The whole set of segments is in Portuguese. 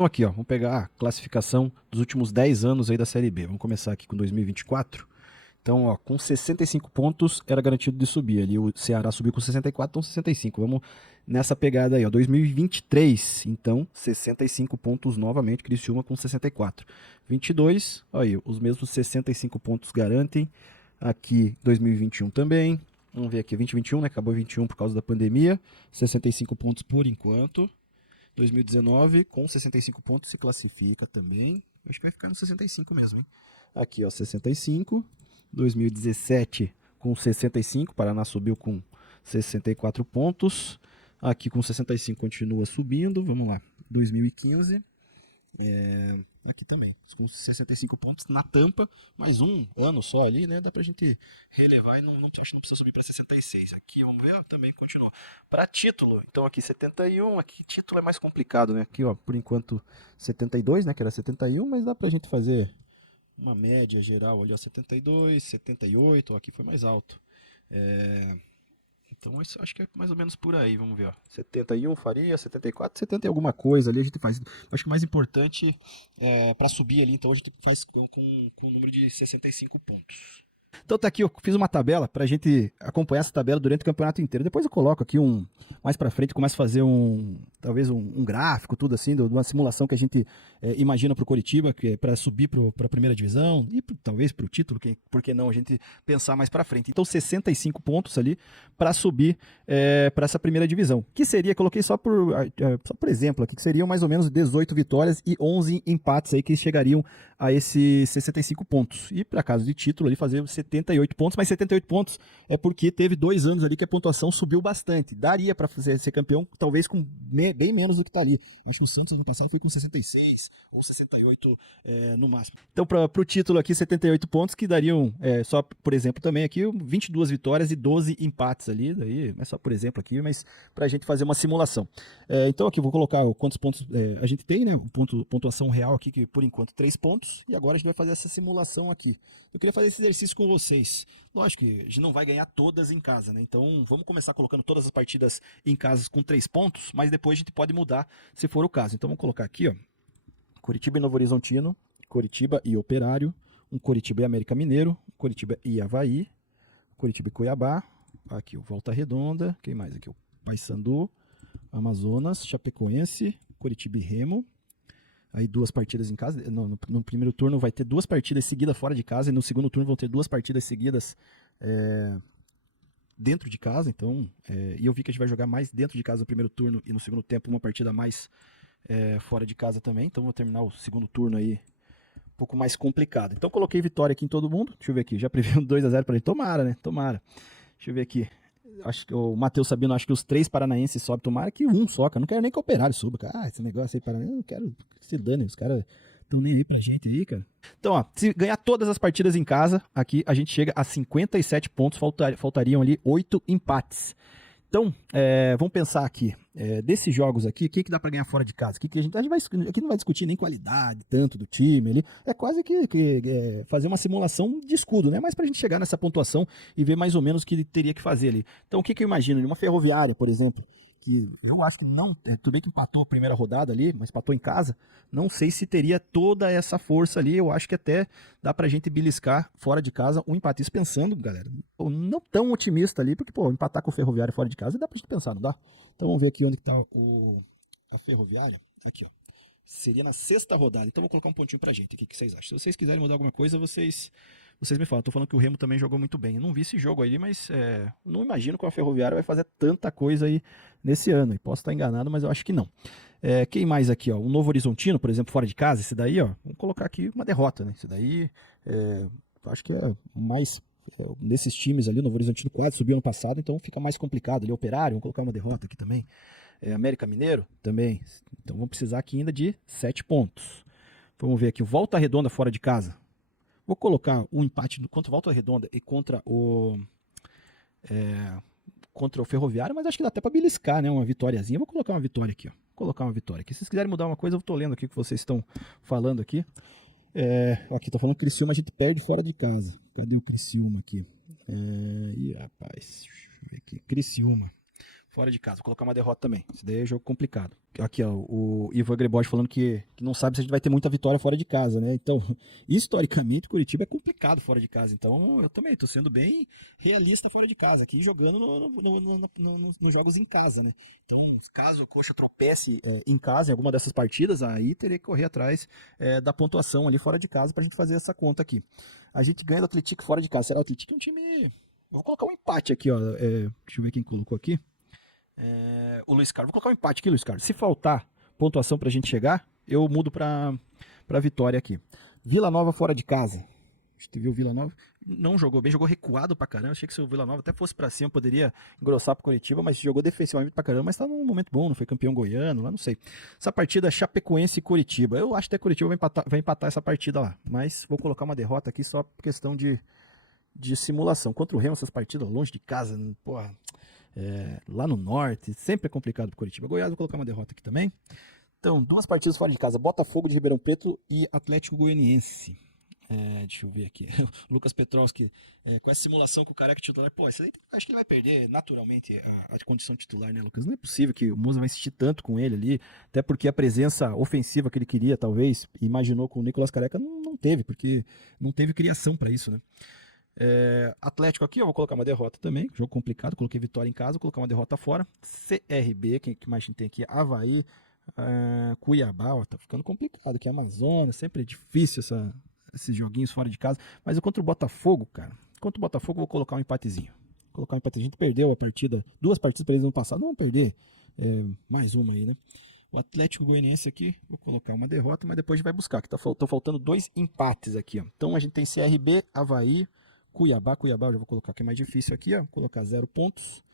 Então aqui, ó, vamos pegar a classificação dos últimos 10 anos aí da Série B. Vamos começar aqui com 2024. Então, ó, com 65 pontos era garantido de subir. Ali o Ceará subiu com 64, então 65. Vamos nessa pegada aí, ó. 2023, então 65 pontos novamente, Criciúma com 64. 22, aí, os mesmos 65 pontos garantem. Aqui 2021 também. Vamos ver aqui, 2021, né? Acabou 21 por causa da pandemia. 65 pontos por enquanto. 2019 com 65 pontos se classifica também. Acho que vai ficar no 65 mesmo, hein? Aqui, ó, 65. 2017 com 65, Paraná subiu com 64 pontos. Aqui com 65 continua subindo, vamos lá. 2015, aqui também, com 65 pontos na tampa, mais um ano só ali, né? Dá pra gente relevar e acho que não precisa subir para 66. Aqui, vamos ver, também continua. Para título, então aqui 71, aqui título é mais complicado, né? Aqui, ó, por enquanto 72, né? Que era 71, mas dá pra gente fazer uma média geral ali, ó, 72, 78, ó, aqui foi mais alto. Então isso acho que é mais ou menos por aí, vamos ver, ó. 71 faria, 74, 70 e alguma coisa ali a gente faz. Acho que o mais importante para subir ali, então a gente faz com o número de 65 pontos. Então tá aqui, eu fiz uma tabela pra gente acompanhar essa tabela durante o campeonato inteiro. Depois eu coloco aqui mais pra frente, começo a fazer talvez um gráfico, tudo assim, de uma simulação que a gente imagina pro Coritiba, que é pra subir pra primeira divisão e talvez pro título, por que não a gente pensar mais pra frente. Então 65 pontos ali pra subir pra essa primeira divisão, que seria, coloquei só por exemplo aqui, que seriam mais ou menos 18 vitórias e 11 empates aí que chegariam a esses 65 pontos. E para caso de título ali fazer 78 pontos, mas 78 pontos é porque teve 2 anos ali que a pontuação subiu bastante. Daria para ser campeão, talvez com bem menos do que está ali. Acho que o Santos ano passado foi com 66 ou 68 no máximo. Então para o título aqui 78 pontos que dariam só, por exemplo, também aqui 22 vitórias e 12 empates ali, daí é só por exemplo aqui, mas para a gente fazer uma simulação. Então aqui vou colocar quantos pontos a gente tem, né? Pontuação real aqui que por enquanto 3 pontos. E agora a gente vai fazer essa simulação aqui. Eu queria fazer esse exercício com vocês. Lógico que a gente não vai ganhar todas em casa, né? Então vamos começar colocando todas as partidas em casa com 3 pontos, mas depois a gente pode mudar se for o caso. Então vamos colocar aqui, ó. Curitiba e Novo Horizontino, Curitiba e Operário, um Curitiba e América Mineiro, Curitiba e Avaí, Curitiba e Cuiabá, aqui o Volta Redonda, quem mais aqui? O Paysandu, Amazonas, Chapecoense, Curitiba e Remo. Aí 2 partidas em casa. No primeiro turno vai ter 2 partidas seguidas fora de casa. E no segundo turno vão ter 2 partidas seguidas dentro de casa. Então, e eu vi que a gente vai jogar mais dentro de casa no primeiro turno. E no segundo tempo uma partida mais fora de casa também. Então vou terminar o segundo turno aí um pouco mais complicado. Então coloquei vitória aqui em todo mundo. Deixa eu ver aqui. Já previ um 2-0 para ele. Tomara, né? Tomara. Deixa eu ver aqui. Acho que o Matheus Sabino, acho que os 3 paranaenses sobem, tomara que um só, cara. Não quero nem que o Operário suba, cara. Esse negócio aí, paranaense, eu não quero que se dane, os caras estão nem aí pra gente aí, cara. Então, ó, se ganhar todas as partidas em casa, aqui a gente chega a 57 pontos, faltariam ali 8 empates. Então, vamos pensar aqui, desses jogos aqui, o que dá para ganhar fora de casa? Que a gente vai, aqui não vai discutir nem qualidade tanto do time ali, é quase que fazer uma simulação de escudo, né? Mas para a gente chegar nessa pontuação e ver mais ou menos o que teria que fazer ali. Então, o que eu imagino? Uma Ferroviária, por exemplo, que eu acho que não, tudo bem que empatou a primeira rodada ali, mas empatou em casa, não sei se teria toda essa força ali, eu acho que até dá pra gente beliscar fora de casa um empate. Isso pensando, galera, não tão otimista ali, porque, pô, empatar com o Ferroviário fora de casa dá pra gente pensar, não dá? Então vamos ver aqui onde tá a Ferroviária, aqui ó, seria na 6ª rodada, então vou colocar um pontinho pra gente, o que vocês acham? Se vocês quiserem mudar alguma coisa, vocês me falam. Tô falando que o Remo também jogou muito bem. Eu não vi esse jogo aí, mas não imagino que a Ferroviária vai fazer tanta coisa aí nesse ano. E posso estar enganado, mas eu acho que não. Quem mais aqui, ó? O Novo Horizontino, por exemplo, fora de casa, esse daí, ó. Vamos colocar aqui uma derrota, né? Esse daí, acho que é mais desses times ali. O Novo Horizontino quase subiu ano passado, então fica mais complicado. Ele é Operário, vamos colocar uma derrota aqui também. América Mineiro também. Então vamos precisar aqui ainda de 7 pontos. Vamos ver aqui o Volta Redonda fora de casa. Vou colocar um empate contra o Volta Redonda e contra o Ferroviário, mas acho que dá até para beliscar, né? Uma vitóriazinha. Vou colocar uma vitória aqui, ó. Vou colocar uma vitória aqui. Se vocês quiserem mudar uma coisa, eu tô lendo aqui o que vocês estão falando aqui. Aqui, tô falando que o Criciúma a gente perde fora de casa. Cadê o Criciúma aqui? Ih, rapaz. Deixa eu ver aqui. Criciúma. fora de casa. Vou colocar uma derrota também. Esse daí é jogo complicado. Aqui, ó, o Ivan Grebode falando que não sabe se a gente vai ter muita vitória fora de casa, né? Então, historicamente, Curitiba é complicado fora de casa. Então, eu também tô sendo bem realista fora de casa, aqui jogando nos jogos em casa, né? Então, caso o Coxa tropece em casa em alguma dessas partidas, aí teria que correr atrás da pontuação ali fora de casa pra gente fazer essa conta aqui. A gente ganha do Atlético fora de casa. Será o Atlético é um time... Eu vou colocar um empate aqui, ó. Deixa eu ver quem colocou aqui. O Luiz Carlos. Vou colocar um empate aqui, Luiz Carlos. Se faltar pontuação pra gente chegar, eu mudo pra vitória aqui. Vila Nova fora de casa. A gente viu o Vila Nova. Não jogou bem, jogou recuado pra caramba. Achei que se o Vila Nova até fosse pra cima, poderia engrossar pro Curitiba, mas jogou defensivamente pra caramba. Mas tá num momento bom, não foi campeão goiano, lá não sei. Essa partida é Chapecoense e Curitiba. Eu acho que até Curitiba vai empatar essa partida lá. Mas vou colocar uma derrota aqui só por questão de simulação. Contra o Remo, essas partidas longe de casa, porra. Lá no norte, sempre é complicado pro Curitiba. Goiás, vou colocar uma derrota aqui também. Então, 2 partidas fora de casa, Botafogo de Ribeirão Preto e Atlético Goianiense. Deixa eu ver aqui, Lucas Petrovski, com essa simulação que o Careca titular, isso aí acho que ele vai perder naturalmente a condição titular, né, Lucas? Não é possível que o Musa vai insistir tanto com ele ali, até porque a presença ofensiva que ele queria, talvez, imaginou com o Nicolas Careca, não teve, porque não teve criação para isso, né? Atlético aqui, eu vou colocar uma derrota também, jogo complicado, coloquei vitória em casa, vou colocar uma derrota fora. CRB, que mais a gente tem aqui? Avaí, Cuiabá, tá ficando complicado aqui, Amazonas, sempre é difícil esses joguinhos fora de casa, mas eu contra o Botafogo, cara, contra o Botafogo eu vou colocar um empatezinho. A gente perdeu a partida, 2 partidas para eles no passado, não vamos perder mais uma aí, né? O Atlético Goianiense aqui, vou colocar uma derrota, mas depois a gente vai buscar, que tô faltando 2 empates aqui, ó. Então a gente tem CRB, Avaí, Cuiabá eu já vou colocar que é mais difícil aqui, ó. Vou colocar 0 pontos.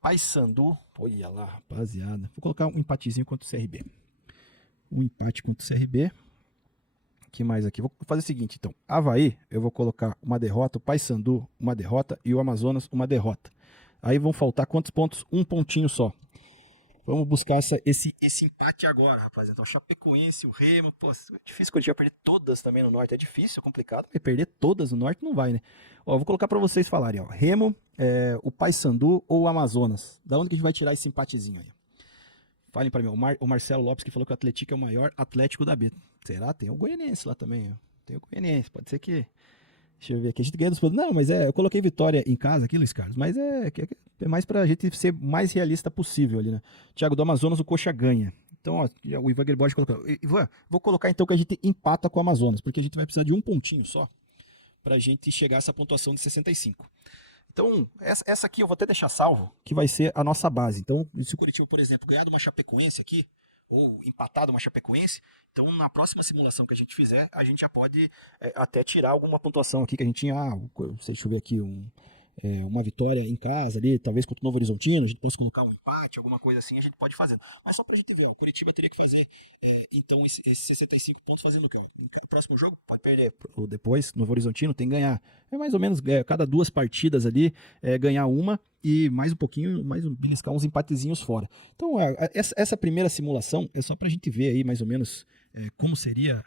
Paysandu, olha lá, rapaziada. Vou colocar um empatezinho contra o CRB. Um empate contra o CRB. Que mais aqui? Vou fazer o seguinte, então. Avaí, eu vou colocar uma derrota. O Paysandu, uma derrota. E o Amazonas, uma derrota. Aí vão faltar quantos pontos? 1 pontinho só. Vamos buscar esse empate agora, rapaz. Então, Chapecoense, o Remo, é difícil que eu já perder todas também no Norte. É difícil, é complicado, mas perder todas no Norte não vai, né? Ó, vou colocar pra vocês falarem, ó. Remo, o Paysandu ou o Amazonas. Da onde que a gente vai tirar esse empatezinho aí? Falem pra mim, o Marcelo Lopes que falou que o Atlético é o maior Atlético da B. Será? Tem o Goianiense lá também, ó. Tem o Goianiense, pode ser que... Deixa eu ver aqui, a gente ganha dos pontos. Não, mas eu coloquei vitória em casa aqui, Luiz Carlos, mas é mais pra gente ser mais realista possível ali, né? Thiago do Amazonas, o Coxa ganha. Então, ó, o Ivan Grebode colocou. Ivan, vou colocar então que a gente empata com o Amazonas, porque a gente vai precisar de 1 pontinho só pra gente chegar a essa pontuação de 65. Então, essa aqui eu vou até deixar salvo, que vai ser a nossa base. Então, se o Curitiba, por exemplo, ganhar de uma Chapecoense aqui, ou empatado uma Chapecoense, então na próxima simulação que a gente fizer, a gente já pode até tirar alguma pontuação aqui que a gente tinha, deixa eu ver aqui, uma vitória em casa ali, talvez contra o Novo Horizontino, a gente possa colocar um empate, alguma coisa assim, a gente pode fazer. Mas só pra gente ver, o Curitiba teria que fazer, então, esses 65 pontos fazendo o quê? No próximo jogo, pode perder. Ou depois, Novo Horizontino tem que ganhar. É mais ou menos, cada 2 partidas ali, ganhar uma, e mais um pouquinho, beliscar uns empatezinhos fora. Então, essa primeira simulação é só pra gente ver aí, mais ou menos, como seria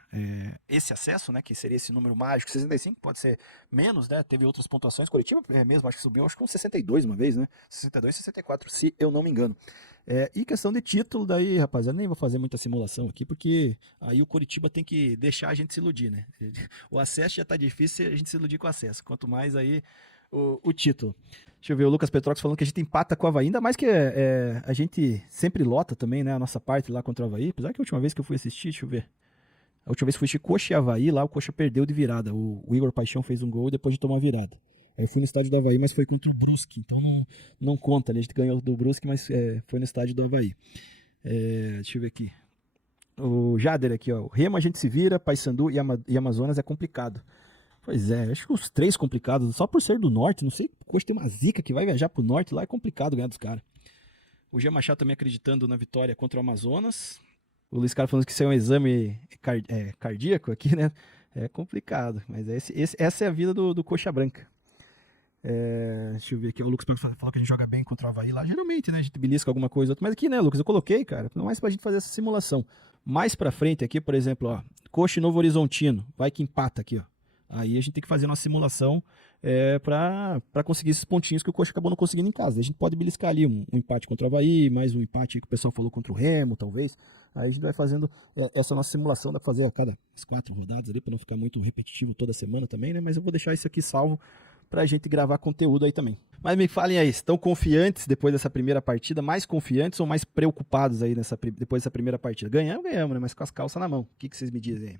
esse acesso, né? Que seria esse número mágico, 65, pode ser menos, né? Teve outras pontuações, Curitiba mesmo, acho que subiu, acho que com 62 uma vez, né? 62, 64, se eu não me engano. E questão de título, daí, rapaziada, nem vou fazer muita simulação aqui, porque aí o Curitiba tem que deixar a gente se iludir, né? O acesso já tá difícil, a gente se iludir com o acesso, quanto mais aí o título. Deixa eu ver, o Lucas Petrox falando que a gente empata com o Avaí, ainda mais que a gente sempre lota também, né, a nossa parte lá contra o Avaí, apesar que a última vez que eu fui assistir, deixa eu ver, a última vez que eu fui assistir Coxa e Avaí, lá o Coxa perdeu de virada, o Igor Paixão fez um gol e depois de tomar uma virada. Aí eu fui no estádio do Avaí, mas foi contra o Brusque, então não conta, né, a gente ganhou do Brusque, mas foi no estádio do Avaí. Deixa eu ver aqui, o Jader aqui, ó, o Remo a gente se vira, Paysandu e Amazonas é complicado. Pois é, acho que os 3 complicados, só por ser do norte, não sei, o Coxa tem uma zica que vai viajar pro norte, lá é complicado ganhar dos caras. O Gia Machado também acreditando na vitória contra o Amazonas. O Luiz Carlos falando que isso é um exame cardíaco aqui, né? É complicado, mas essa é a vida do Coxa Branca. Deixa eu ver aqui, o Lucas falou que a gente joga bem contra o Avaí lá, geralmente, né? A gente belisca alguma coisa ou outra, mas aqui, né, Lucas, eu coloquei, cara, não mais pra gente fazer essa simulação. Mais pra frente aqui, por exemplo, ó, Coxa e Novo Horizontino, vai que empata aqui, ó. Aí a gente tem que fazer uma simulação para conseguir esses pontinhos que o Coxa acabou não conseguindo em casa. A gente pode beliscar ali um empate contra o Avaí, mais um empate que o pessoal falou contra o Remo, talvez. Aí a gente vai fazendo essa nossa simulação, dá para fazer a cada 4 rodadas ali, para não ficar muito repetitivo toda semana também, né? Mas eu vou deixar isso aqui salvo para a gente gravar conteúdo aí também. Mas me falem aí, estão confiantes depois dessa primeira partida? Mais confiantes ou mais preocupados aí depois dessa primeira partida? Ganhamos, né? Mas com as calças na mão. O que vocês me dizem aí?